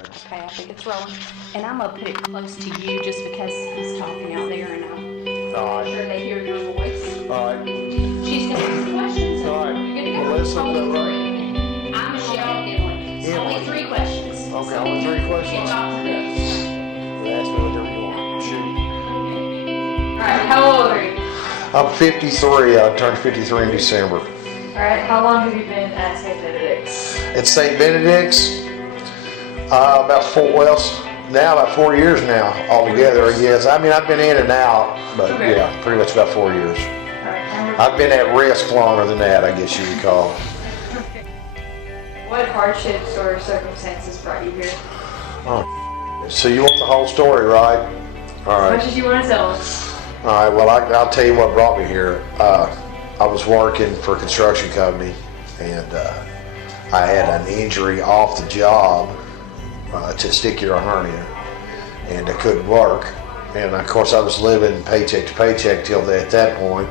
Okay, I think it's rolling. And I'm gonna put it close to you just because he's talking out there and I'm sure they hear your voice. Alright. She's gonna ask the questions. Alright. You're good to go. Melissa, Only right? three. I'm Michelle Emily. Only 3 questions. Okay, only 3 questions. Get off the list. Ask me whatever you want. Shoot. Alright, how old are you? I'm 53. I turned 53 in December. Alright, how long have you been at St. Benedict's? At St. Benedict's, about 4 years now altogether, I guess. I mean, I've been in and out, but Okay. yeah, pretty much about 4 years. Alright, I've been at risk longer than that, I guess you would call. what hardships or circumstances brought you here? Oh, so you want the whole story, right? All As right. much as you want to tell us. All right, well, I'll tell you what brought me here. I was working for a construction company, and I had an injury off the job, testicular hernia, and I couldn't work. And of course, I was living paycheck to paycheck till at that point.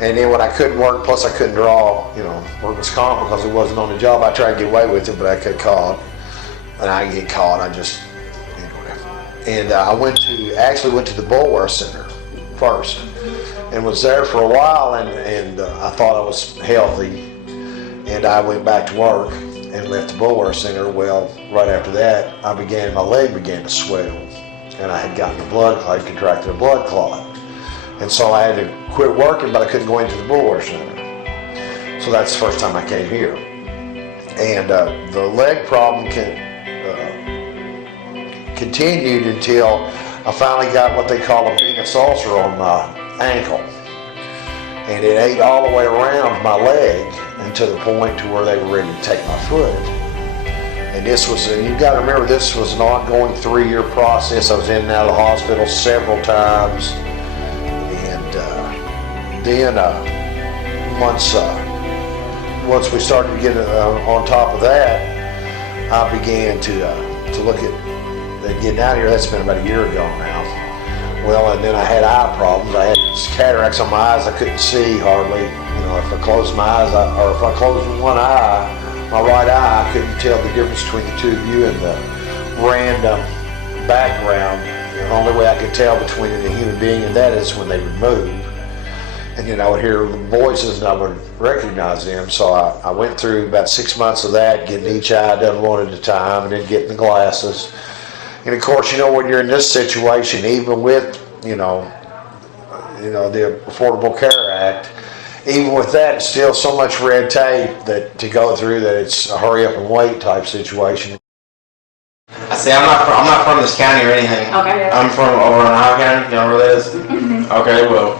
And then when I couldn't work, plus I couldn't draw, workman's comp because it wasn't on the job. I tried to get away with it, but I got caught. And I didn't get caught. And I actually went to the Bulwer Center first, and was there for a while. And I thought I was healthy, and I went back to work and left the Bulwer Center. Well, right after that, my leg began to swell, and I had gotten I contracted a blood clot. And so I had to quit working, but I couldn't go into the Bulwer Center. So that's the first time I came here. And the leg problem continued until I finally got what they call a venous ulcer on my ankle. And it ate all the way around my leg and to the point to where they were ready to take my foot. And you've got to remember, this was an ongoing 3-year process. I was in and out of the hospital several times. Then once we started to get on top of that, I began to look at getting out of here. That's been about a year ago now. Well, and then I had eye problems. I had cataracts on my eyes. I couldn't see hardly. If I closed my eyes, or if I closed one eye, my right eye, I couldn't tell the difference between the two view and the random background. The only way I could tell between a human being and that is when they would move. And I would hear voices and I would recognize them. So I went through about 6 months of that, getting each eye done one at a time, and then getting the glasses. And of course, when you're in this situation, even with, the Affordable Care Act, even with that, it's still so much red tape to go through that it's a hurry up and wait type situation. I say I'm not from this county or anything. Okay. I'm from over in Ohio County. You know where that is? Okay, well,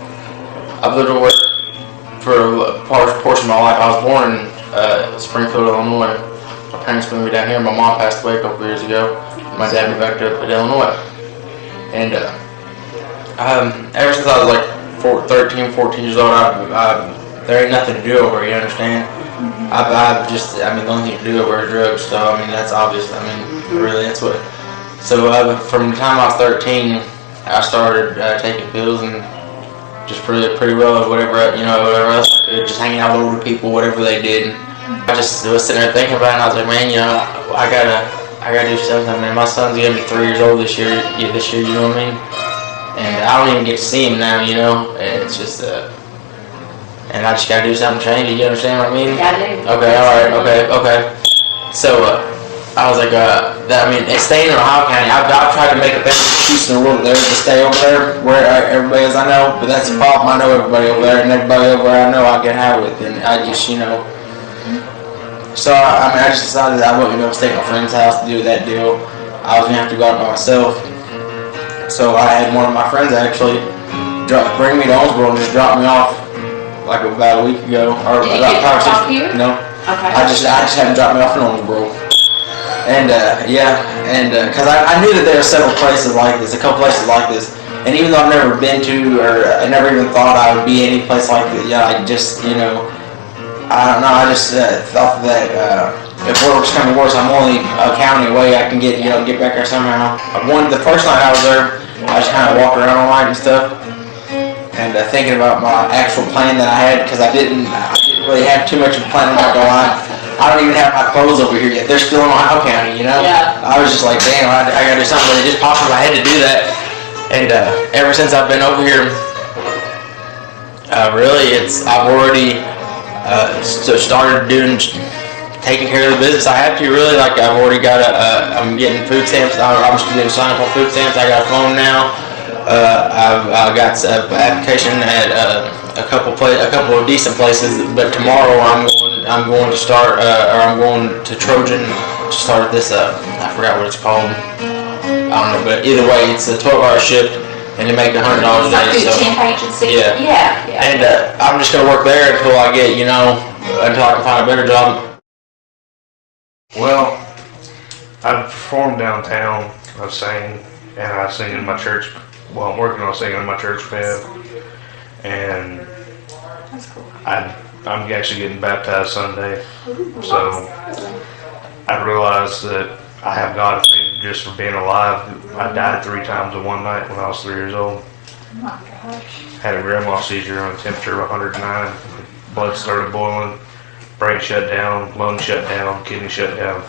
I've lived over for a portion of my life. I was born in Springfield, Illinois. My parents moved me down here. My mom passed away a couple years ago. My dad moved back to Illinois. And ever since I was like 13, 14 years old, there ain't nothing to do over here, you understand? The only thing to do over is drugs, so that's obvious. Really, that's what. So from the time I was 13, I started taking pills and just pretty well whatever else I could, just hanging out with older people, whatever they did. And I just was sitting there thinking about it, and I was like, man, I gotta do something, man. My son's gonna be 3 years old this year, you know what I mean? And I don't even get to see him now, and it's just, and I just gotta do something to change it, you understand what I mean? Yeah, I do. Okay, alright, okay. So, I was like, staying in Ohio County, I've tried to make a better excuse in the world there to stay over there where everybody is I know, but that's the problem. I know everybody over there, and everybody over there I know I get high with, and I just, So, I just decided that I wasn't going to stay at my friend's house to do that deal. I was going to have to go out by myself. So, I had one of my friends actually bring me to Owensboro and just drop me off like about a week ago. Or Did you get dropped off here? No. Okay. I just had him drop me off in Owensboro. And because I knew that there were several places like this, a couple places like this, and even though I've never been to, or I never even thought I would be any place like this, I just, I don't know, I just thought that if worse comes to worse, I'm only a county away, I can get back there somehow. The first night I was there, I just kind of walked around all night and stuff, and thinking about my actual plan that I had, because I didn't really have too much of a plan, I'm not gonna lie. I don't even have my clothes over here yet. They're still in Ohio County, you know? Yeah. I was just like, damn, I gotta do something. It just popped in my head to do that. And ever since I've been over here, really, I've already started taking care of the business I have to, really. Like, I've already got I'm getting food stamps. I'm just going to sign up on food stamps. I got a phone now. I've got an application at a couple of decent places, but tomorrow I'm going to start, or I'm going to Trojan to start this, I forgot what it's called. I don't know, but either way, it's a 12-hour shift, and you make $100 a day. Food So, temp agency? yeah. Yeah. And I'm just going to work there until I get, until I can find a better job. Well, I've performed downtown. I've sang, and I sing in my church. Well, I'm working on singing in my church band, and That's cool. I'm actually getting baptized Sunday. So I realized that I have God to thank just for being alive. I died 3 times in one night when I was 3 years old. Oh my gosh. Had a grand mal seizure on a temperature of 109. Blood started boiling. Brain shut down, lung shut down, kidney shut down.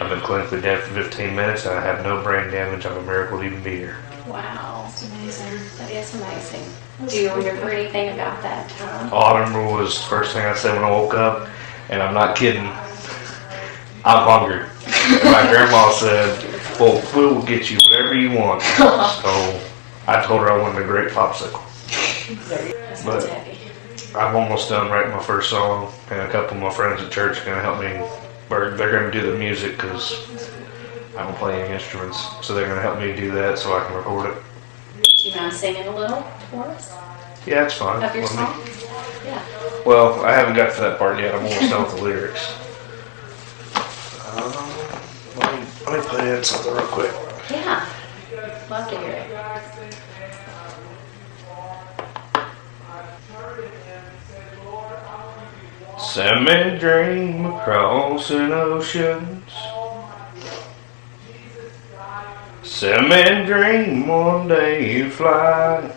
I've been clinically dead for 15 minutes and I have no brain damage. I'm a miracle to even be here. Wow, that's amazing. That is amazing. Do you remember anything about that time? All I remember was the first thing I said when I woke up, and I'm not kidding, I'm hungry. And my grandma said, well, we'll get you whatever you want. So I told her I wanted a great popsicle. That's But heavy. I'm almost done writing my first song, and a couple of my friends at church are going to help me, or they're going to do the music because I don't play any instruments. So they're going to help me do that so I can record it. Do you mind singing a little for us Yeah, it's fine. of your Let me- song? Yeah. Well, I haven't got to that part yet. I'm almost done with the lyrics. Let me put in something real quick. Yeah. Love to hear it. Send me a dream across an ocean. Send me a dream one day you fly.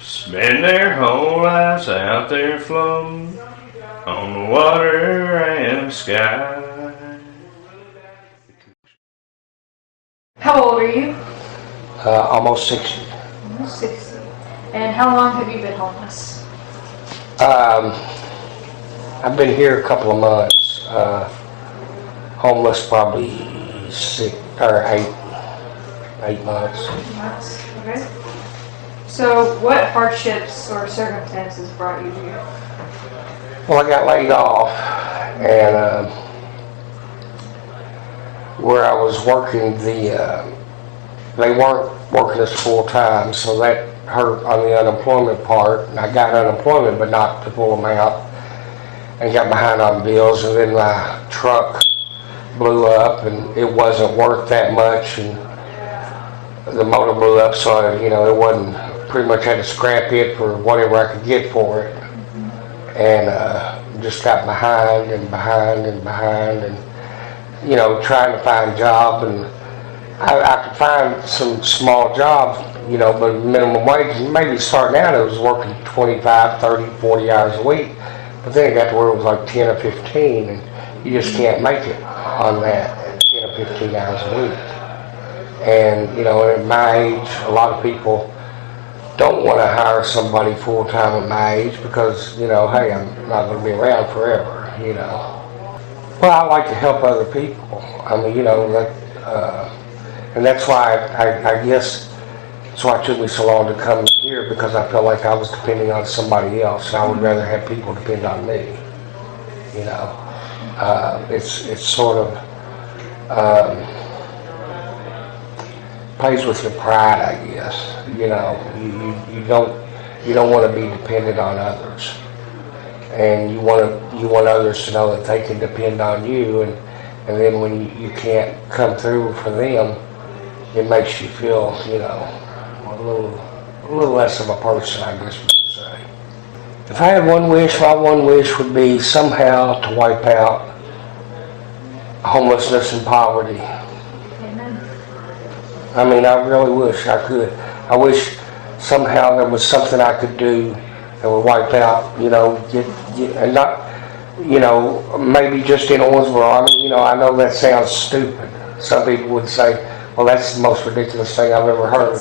Spend their whole lives out there floating on the water and the sky. How old are you? Almost 60. Almost 60. And how long have you been homeless? I've been here a couple of months. Homeless probably 6 or 8 months. Months. Okay. So what hardships or circumstances brought you here? Well, I got laid off, and where I was working, they weren't working us full time, so that hurt on the unemployment part. And I got unemployment, but not the full amount, and got behind on bills. And then my truck blew up, and it wasn't worth that much, and the motor blew up, so it wasn't. Pretty much had to scrap it for whatever I could get for it, and just got behind and trying to find a job. And I could find some small jobs, but minimum wage, maybe starting out it was working 25, 30, 40 hours a week, but then it got to where it was like 10 or 15, and you just can't make it on that 10 or 15 hours a week. And at my age, a lot of people don't want to hire somebody full-time at my age because, hey, I'm not going to be around forever, Well, I like to help other people. I mean, and that's why I guess that's why it took me so long to come here, because I felt like I was depending on somebody else, and I would rather have people depend on me, It's sort of, plays with your pride, I guess. You don't want to be dependent on others, and you want others to know that they can depend on you, and then when you can't come through for them, it makes you feel a little less of a person, I guess we could say. If I had one wish, my one wish would be somehow to wipe out homelessness and poverty. Amen. I mean, I really wish I could. I wish somehow there was something I could do and we wipe out, and not, maybe just in Owensboro. I mean, I know that sounds stupid. Some people would say, well, that's the most ridiculous thing I've ever heard.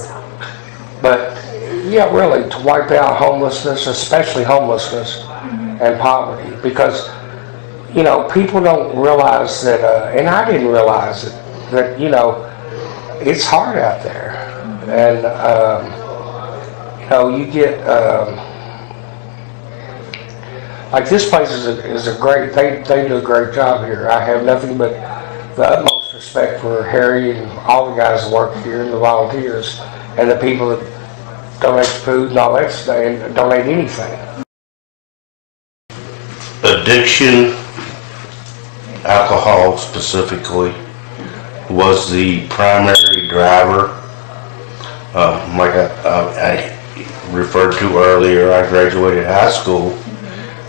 But yeah, really, to wipe out homelessness, especially homelessness and poverty, because, people don't realize that, and I didn't realize it, that, it's hard out there. And, you get, like this place is a great, they do a great job here. I have nothing but the utmost respect for Harry and all the guys that work here and the volunteers and the people that donate food and all that stuff and donate anything. Addiction, alcohol specifically, was the primary driver. Like I referred to earlier, I graduated high school.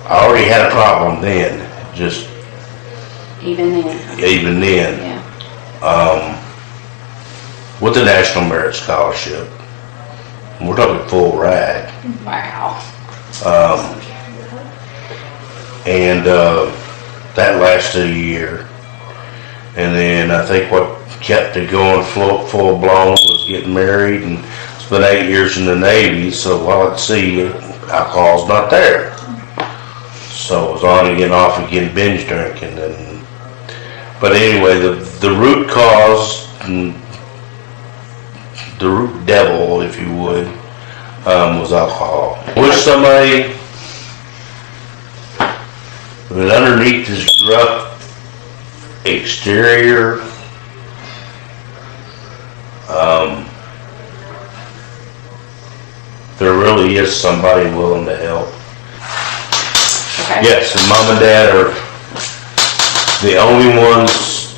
I already had a problem then, just Even then. Yeah. With the National Merit Scholarship. We're talking full ride. Wow. And that lasted a year. And then I think what kept it going full blown was getting married, and spent 8 years in the Navy, so while at sea, alcohol's not there. So it was on again, off again, binge drinking. But anyway, the root cause, the root devil, if you would, was alcohol. Wish somebody that underneath this rough exterior, there really is somebody willing to help. Okay. Yes, and mom and dad are the only ones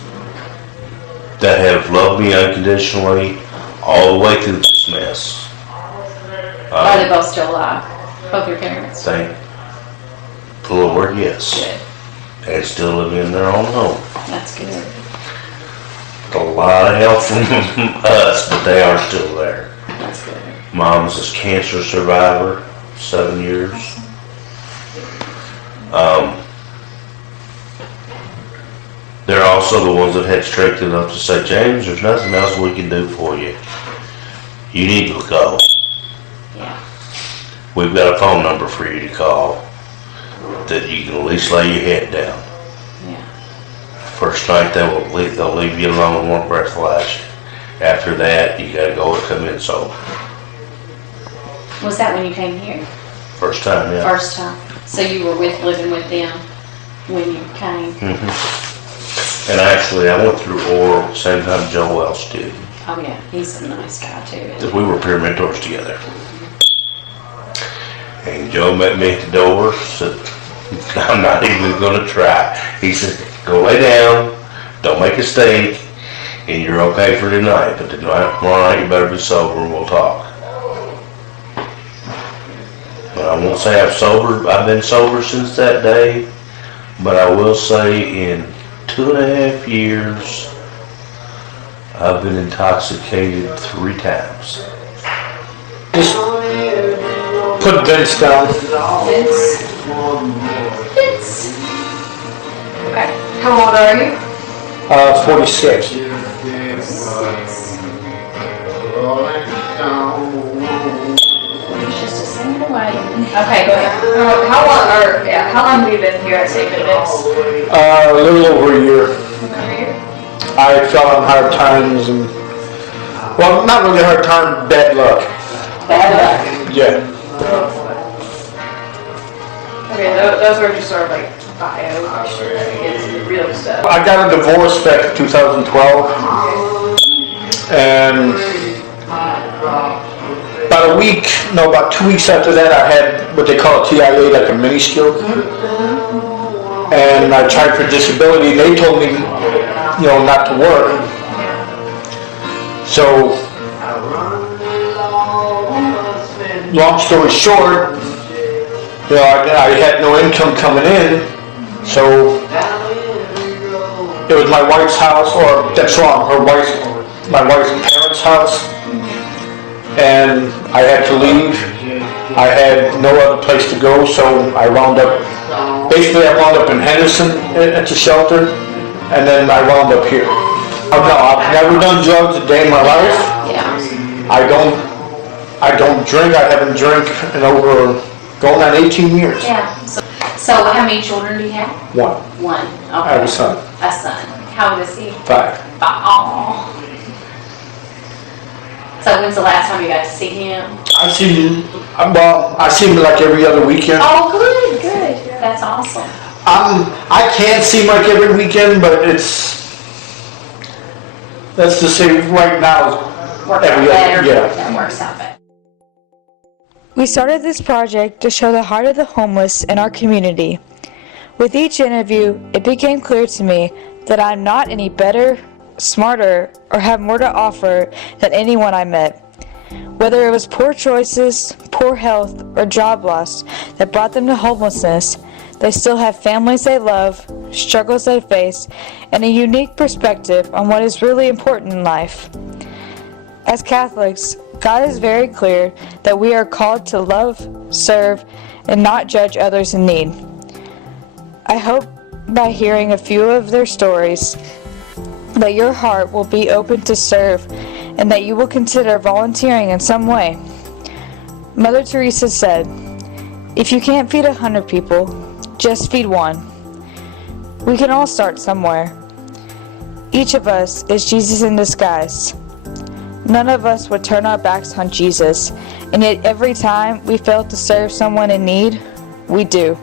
that have loved me unconditionally all the way through this mess. Are they both still alive? Both your parents? Thank the Lord, yes. Good. And still living in their own home. That's good. A lot of help from us, but they are still there. That's good. Mom's a cancer survivor, 7 years. They're also the ones that had strength enough to say, James, there's nothing else we can do for you. You need to go. Yeah. We've got a phone number for you to call that you can at least lay your head down. Yeah. First night they'll leave you alone and won't breathalyze you. After that, you gotta go and come in sober. Was that when you came here? First time, yeah. First time. So you were living with them when you came? And actually, I went through oral at the same time Joe Welch did. Oh yeah, he's a nice guy too. We were peer mentors together. And Joe met me at the door, said, I'm not even gonna try. He said, go lay down, don't make a mistake, and you're okay for tonight, but tomorrow night you better be sober and we'll talk. But I won't say I've been sober since that day, but I will say in 2.5 years, I've been intoxicated 3 times. Just put Vince down. Vince. Vince. Okay. How old are you? 46. He's just a second away. Okay, go ahead. How long have you been here at St. Benedict's? A little over a year. I fell on hard times and, well, not really hard time, bad luck. Bad luck. Yeah. Okay, those were just sort of like bio questions, I guess, the real stuff. I got a divorce back in 2012, and about 2 weeks after that, I had what they call a TIA, like a mini stroke. And I tried for disability. They told me, not to work. So, long story short, I had no income coming in, so it was my wife's house, or that's wrong, my wife's parents' house, and I had to leave, I had no other place to go, so I wound up, basically I wound up in Henderson at the shelter, and then I wound up here. Oh, no, I've never done drugs a day in my life. Yeah. I don't drink. I haven't drank in over, going on 18 years. Yeah. So how many children do you have? One. One. Okay. I have a son. A son. How old is he? 5. Aww. So when's the last time you got to see him? I see him like every other weekend. Oh, good, good. That's awesome. I can't see him like every weekend, but let's just say right now, Works out every better. other, yeah. That works out better. We started this project to show the heart of the homeless in our community. With each interview, it became clear to me that I'm not any better, smarter, or have more to offer than anyone I met. Whether it was poor choices, poor health, or job loss that brought them to homelessness, they still have families they love, struggles they face, and a unique perspective on what is really important in life. As Catholics, God is very clear that we are called to love, serve, and not judge others in need. I hope by hearing a few of their stories that your heart will be open to serve and that you will consider volunteering in some way. Mother Teresa said, "If you can't feed 100 people, just feed one." We can all start somewhere. Each of us is Jesus in disguise. None of us would turn our backs on Jesus, and yet every time we fail to serve someone in need, we do.